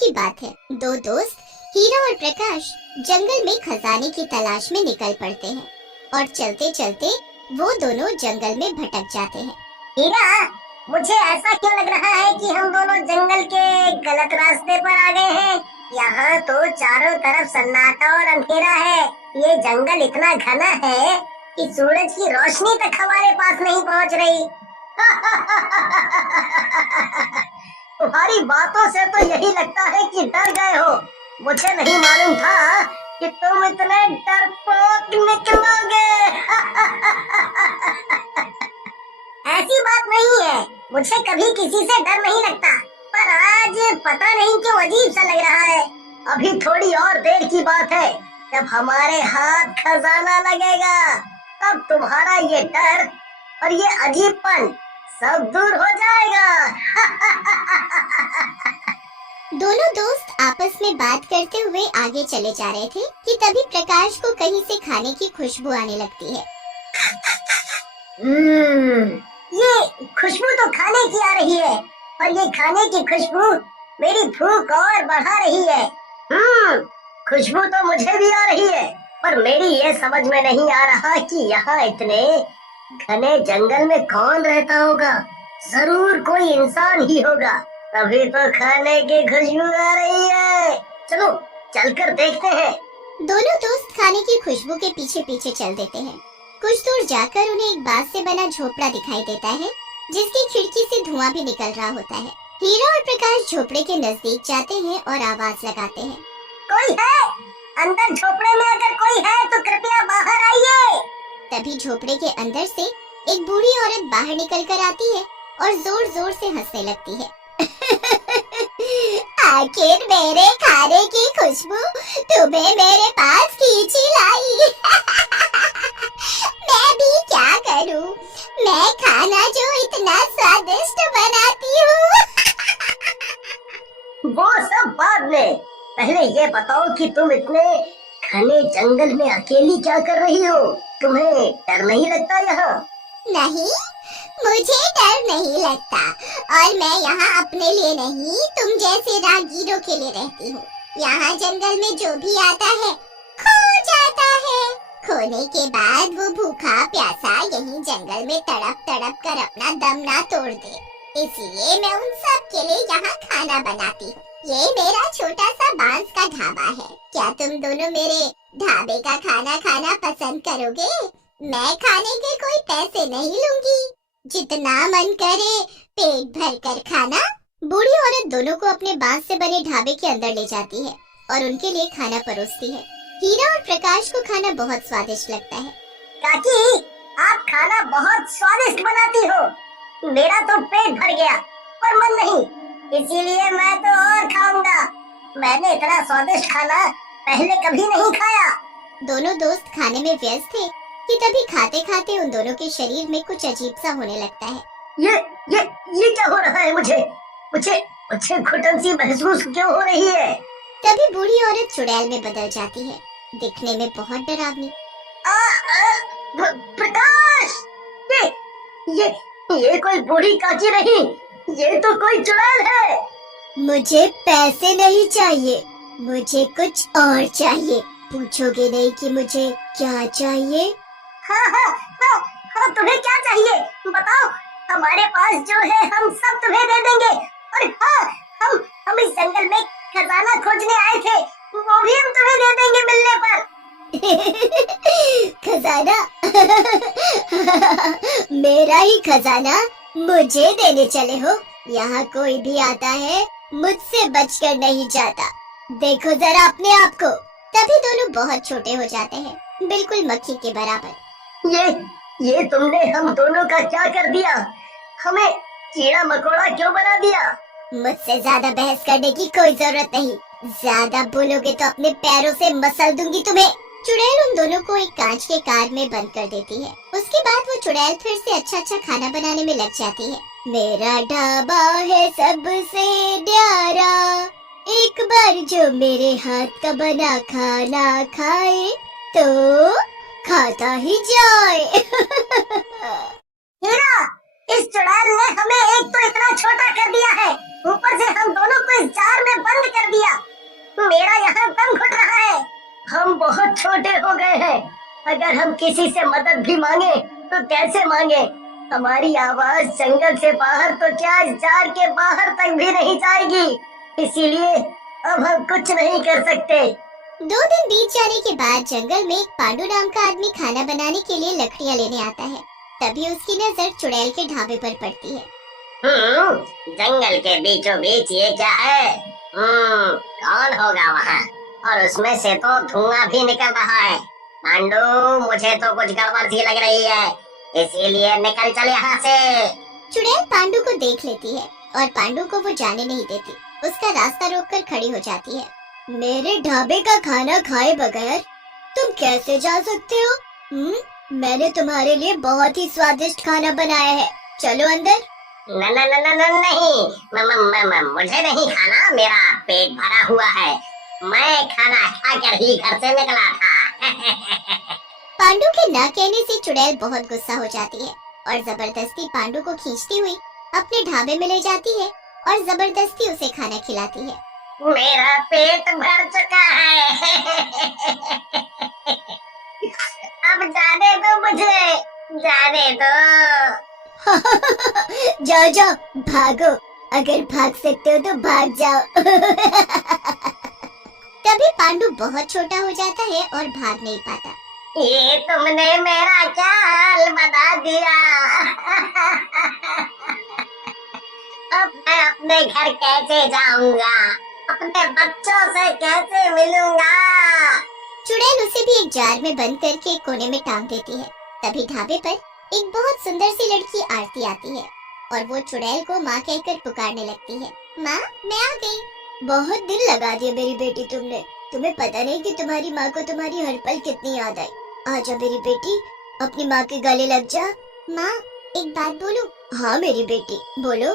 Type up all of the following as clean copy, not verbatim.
की बात है। दो दोस्त हीरा और प्रकाश जंगल में खजाने की तलाश में निकल पड़ते हैं और चलते चलते वो दोनों जंगल में भटक जाते हैं। हीरा, मुझे ऐसा क्यों लग रहा है कि हम दोनों जंगल के गलत रास्ते पर आ गए हैं। यहाँ तो चारों तरफ सन्नाटा और अंधेरा है। ये जंगल इतना घना है कि सूरज की रोशनी तक हमारे पास नहीं पहुँच रही। तुम्हारी बातों से तो यही लगता है कि डर गए हो। मुझे नहीं मालूम था कि तुम इतने डरपोक निकलोगे। ऐसी बात नहीं है, मुझे कभी किसी से डर नहीं लगता, पर आज पता नहीं क्यों अजीब सा लग रहा है। अभी थोड़ी और देर की बात है, जब हमारे हाथ खजाना लगेगा तब तुम्हारा ये डर और ये अजीबपन सब दूर हो जाएगा। दोनों दोस्त आपस में बात करते हुए आगे चले जा रहे थे कि तभी प्रकाश को कहीं से खाने की खुशबू आने लगती है। ये खुशबू तो खाने की आ रही है, और ये खाने की खुशबू मेरी भूख और बढ़ा रही है। खुशबू तो मुझे भी आ रही है, पर मेरी ये समझ में नहीं आ रहा कि यहाँ इतने घने जंगल में कौन रहता होगा। जरूर कोई इंसान ही होगा, तभी तो खाने की खुशबू आ रही है। चलो चलकर देखते हैं। दोनों दोस्त खाने की खुशबू के पीछे पीछे चल देते हैं। कुछ दूर जाकर उन्हें एक बांस से बना झोपड़ा दिखाई देता है, जिसकी खिड़की से धुआं भी निकल रहा होता है। हीरा और प्रकाश झोपड़े के नजदीक जाते हैं और आवाज लगाते हैं, कोई है? अंदर झोपड़े में अगर कोई है तो कृपया बाहर आइए। तभी झोपड़े के अंदर से एक बूढ़ी औरत बाहर निकल कर आती है और जोर जोर से हंसने लगती है। आखिर मेरे खाने की खुशबू तुम्हें मेरे पास खींची लाई। मैं भी क्या करूं, मैं खाना जो इतना स्वादिष्ट बनाती हूँ। वो सब बाद में, पहले ये बताओ कि तुम इतने घने जंगल में अकेली क्या कर रही हो? तुम्हें डर नहीं लगता यहाँ? नहीं, मुझे डर नहीं लगता, और मैं यहाँ अपने लिए नहीं, तुम जैसे राहगीरों के लिए रहती हूँ। यहाँ जंगल में जो भी आता है खो जाता है। खोने के बाद वो भूखा प्यासा यहीं जंगल में तड़प तड़प कर अपना दम ना तोड़ दे, इसलिए मैं उन सब के लिए यहाँ खाना बनाती हूँ। ये मेरा छोटा सा बांस का ढाबा है। क्या तुम दोनों मेरे ढाबे का खाना खाना पसंद करोगे? मैं खाने के कोई पैसे नहीं लूंगी, जितना मन करे पेट भर कर खाना। बूढ़ी औरत दोनों को अपने बांस से बने ढाबे के अंदर ले जाती है और उनके लिए खाना परोसती है। हीरा और प्रकाश को खाना बहुत स्वादिष्ट लगता है। काकी, आप खाना बहुत स्वादिष्ट बनाती हो। मेरा तो पेट भर गया, पर मन नहीं, इसीलिए मैं तो और खाऊंगा। मैंने इतना स्वादिष्ट खाना पहले कभी नहीं खाया। दोनों दोस्त खाने में व्यस्त थे कि तभी खाते खाते उन दोनों के शरीर में कुछ अजीब सा होने लगता है। ये क्या हो रहा है? मुझे घुटन सी महसूस क्यों हो रही है? तभी बूढ़ी औरत चुड़ैल में बदल जाती है, दिखने में बहुत डरावनी। प्रकाश, ये कोई बूढ़ी काकी नहीं, ये तो कोई चुड़ैल है। मुझे पैसे नहीं चाहिए, मुझे कुछ और चाहिए। पूछोगे नहीं कि मुझे क्या चाहिए? हाँ, तुम्हें क्या चाहिए बताओ। हमारे पास जो है हम सब तुम्हें दे देंगे। और हाँ, हम इस जंगल में खजाना खोजने आए थे, वो भी हम तुम्हें दे देंगे मिलने पर। खजाना? मेरा ही खजाना मुझे देने चले हो? यहाँ कोई भी आता है मुझसे बचकर नहीं जाता। देखो जरा अपने आप को। तभी दोनों बहुत छोटे हो जाते हैं, बिल्कुल मक्खी के बराबर। ये तुमने हम दोनों का क्या कर दिया? हमें कीड़ा मकोड़ा क्यों बना दिया? मुझसे ज्यादा बहस करने की कोई जरूरत नहीं। ज्यादा बोलोगे तो अपने पैरों से मसल दूंगी तुम्हें। चुड़ैल उन दोनों को एक कांच के कार में बंद कर देती है। उसके बाद वो चुड़ैल फिर से अच्छा खाना बनाने में लग जाती है। मेरा ढाबा है सबसे न्यारा, एक बार जो मेरे हाथ का बना खाना खाए तो खाता ही जाए। हीरा, इस चुड़ैल ने हमें एक तो इतना छोटा कर दिया है, ऊपर से हम दोनों को इस जार में बंद कर दिया। अगर हम किसी से मदद भी मांगे तो कैसे मांगे? हमारी आवाज जंगल से बाहर तो क्या, जार के बाहर तक भी नहीं जाएगी। इसीलिए अब हम कुछ नहीं कर सकते। 2 दिन बीत जाने के बाद जंगल में एक पांडु नाम का आदमी खाना बनाने के लिए लकड़ियाँ लेने आता है। तभी उसकी नजर चुड़ैल के ढाबे पर पड़ती है। जंगल के बीचों बीच ये क्या है? कौन होगा वहाँ? और उसमें से तो धुआं भी निकल रहा है। पांडु, मुझे तो कुछ गड़बड़ सी लग रही है, इसीलिए निकल चल यहाँ से। चुड़ैल पांडु को देख लेती है और पांडु को वो जाने नहीं देती। उसका रास्ता रोककर खड़ी हो जाती है। मेरे ढाबे का खाना खाए बगैर तुम कैसे जा सकते हो? मैंने तुम्हारे लिए बहुत ही स्वादिष्ट खाना बनाया है, चलो अंदर। नहीं, मुझे नहीं खाना, मेरा पेट भरा हुआ है। मैं खाना खाकर ही घर से निकला था। पांडु के न कहने से चुड़ैल बहुत गुस्सा हो जाती है और जबरदस्ती पांडु को खींचती हुई अपने ढाबे में ले जाती है और जबरदस्ती उसे खाना खिलाती है। मेरा पेट भर चुका है। अब जाने दो मुझे, जाने दो। जाओ जाओ, भागो, अगर भाग सकते हो तो भाग जाओ। तभी पांडु बहुत छोटा हो जाता है और भाग नहीं पाता। ये तुमने मेरा क्या हाल बना दिया। अब मैं अपने घर कैसे जाऊंगा? अपने बच्चों से कैसे मिलूंगा? चुड़ैल उसे भी एक जार में बंद करके कोने में टांग देती है। तभी ढाबे पर एक बहुत सुंदर सी लड़की आरती आती है और वो चुड़ैल को माँ कहकर पुकारने लगती है। माँ, मैं आ गई। बहुत दिल लगा दिया मेरी बेटी तुमने। तुम्हें पता नहीं कि तुम्हारी माँ को तुम्हारी हर पल कितनी याद आई। आजा मेरी बेटी, अपनी माँ के गले लग जा। माँ, एक बात बोलूं? हाँ मेरी बेटी, बोलो।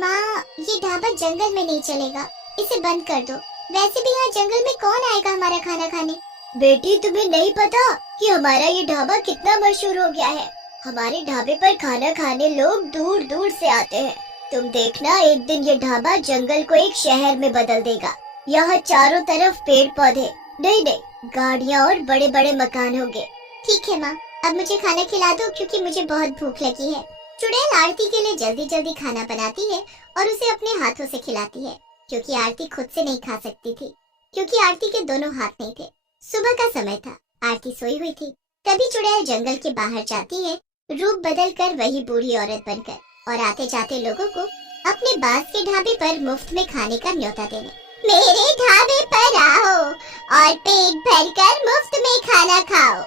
माँ, ये ढाबा जंगल में नहीं चलेगा, इसे बंद कर दो। वैसे भी यहाँ जंगल में कौन आएगा हमारा खाना खाने? बेटी, तुम्हें नहीं पता कि हमारा ये ढाबा कितना मशहूर हो गया है। हमारे ढाबे पर खाना खाने लोग दूर दूर से आते हैं। तुम देखना, एक दिन ये ढाबा जंगल को एक शहर में बदल देगा। यहाँ चारों तरफ पेड़ पौधे, नहीं गाड़ियाँ और बड़े बड़े मकान होंगे। ठीक है माँ, अब मुझे खाना खिला दो क्योंकि मुझे बहुत भूख लगी है। चुड़ैल आरती के लिए जल्दी जल्दी खाना बनाती है और उसे अपने हाथों से खिलाती है, क्योंकि आरती खुद से नहीं खा सकती थी, क्योंकि आरती के दोनों हाथ नहीं थे। सुबह का समय था, आरती सोई हुई थी। तभी चुड़ैल जंगल के बाहर जाती है, रूप बदल कर वही बूढ़ी औरत बनकर, और आते जाते लोगों को अपने बांस के ढाबे पर मुफ्त में खाने का न्योता देने। मेरे ढाबे पर आओ और पेट भरकर मुफ्त में खाना खाओ।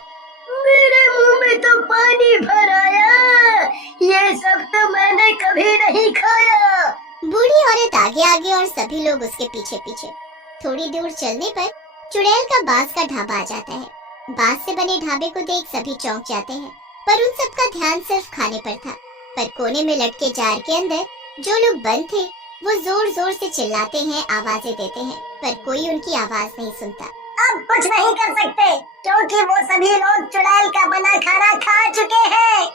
मेरे मुंह में तो पानी भर आया, ये सब तो मैंने कभी नहीं खाया। बूढ़ी औरत आगे आगे और सभी लोग उसके पीछे पीछे। थोड़ी दूर चलने पर चुड़ैल का बांस का ढाबा आ जाता है। बांस से बने ढाबे को देख सभी चौंक जाते हैं, पर उन सबका ध्यान सिर्फ खाने पर था। पर कोने में लटके जार के अंदर जो लोग बंद थे वो जोर जोर से चिल्लाते हैं, आवाजें देते हैं, पर कोई उनकी आवाज नहीं सुनता। अब कुछ नहीं कर सकते क्योंकि वो सभी लोग चुड़ैल का बना खाना खा चुके हैं।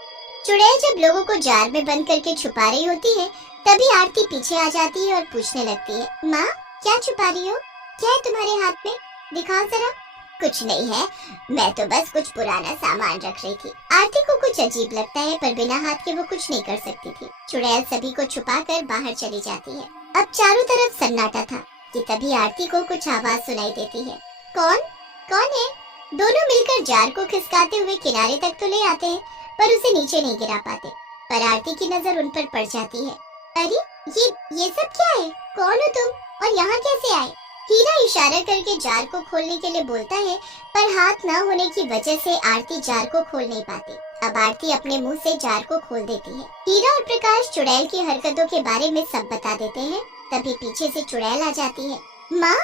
चुड़ैल जब लोगों को जार में बंद करके छुपा रही होती है, तभी आरती पीछे आ जाती है और पूछने लगती है, माँ, क्या छुपा रही हो? क्या है तुम्हारे हाथ में? दिखाओ जरा। कुछ नहीं है, मैं तो बस कुछ पुराना सामान रख रही थी। आरती को कुछ अजीब लगता है, पर बिना हाथ के वो कुछ नहीं कर सकती थी। चुड़ैल सभी को छुपाकर बाहर चली जाती है। अब चारों तरफ सन्नाटा था कि तभी आरती को कुछ आवाज सुनाई देती है। कौन है? दोनों मिलकर जार को खिसकाते हुए किनारे तक तो ले आते हैं, पर उसे नीचे नहीं गिरा पाते। पर आरती की नजर उन पर पड़ जाती है। अरे ये सब क्या है? कौन हो तुम और यहाँ कैसे आए? हीरा इशारा करके जार को खोलने के लिए बोलता है, पर हाथ न होने की वजह से आरती जार को खोल नहीं पाती। अब आरती अपने मुंह से जार को खोल देती है। हीरा और प्रकाश चुड़ैल की हरकतों के बारे में सब बता देते हैं। तभी पीछे से चुड़ैल आ जाती है। माँ,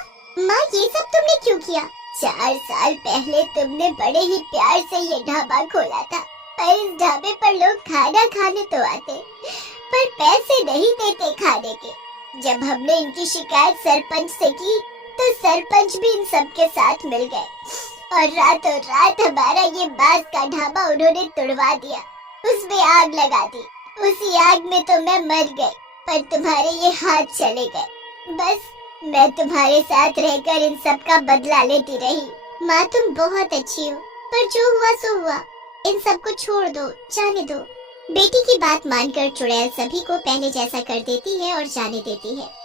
ये सब तुमने क्यों किया? 4 साल पहले तुमने बड़े ही प्यार से ये ढाबा खोला था, पर इस ढाबे पर लोग खाना खाने तो आते, पर पैसे नहीं देते खाने के। जब हमने इनकी शिकायत सरपंच से की, तो सरपंच भी इन सब के साथ मिल गए और रातों रात हमारा ये बांस का ढाबा उन्होंने तुड़वा दिया, उसमें आग लगा दी। उसी आग में तो मैं मर गई, पर तुम्हारे ये हाथ चले गए। बस मैं तुम्हारे साथ रहकर इन सब का बदला लेती रही। माँ, तुम बहुत अच्छी हो, पर जो हुआ सो हुआ, इन सबको छोड़ दो, जाने दो। बेटी की बात मानकर चुड़ैल सभी को पहले जैसा कर देती है और जाने देती है।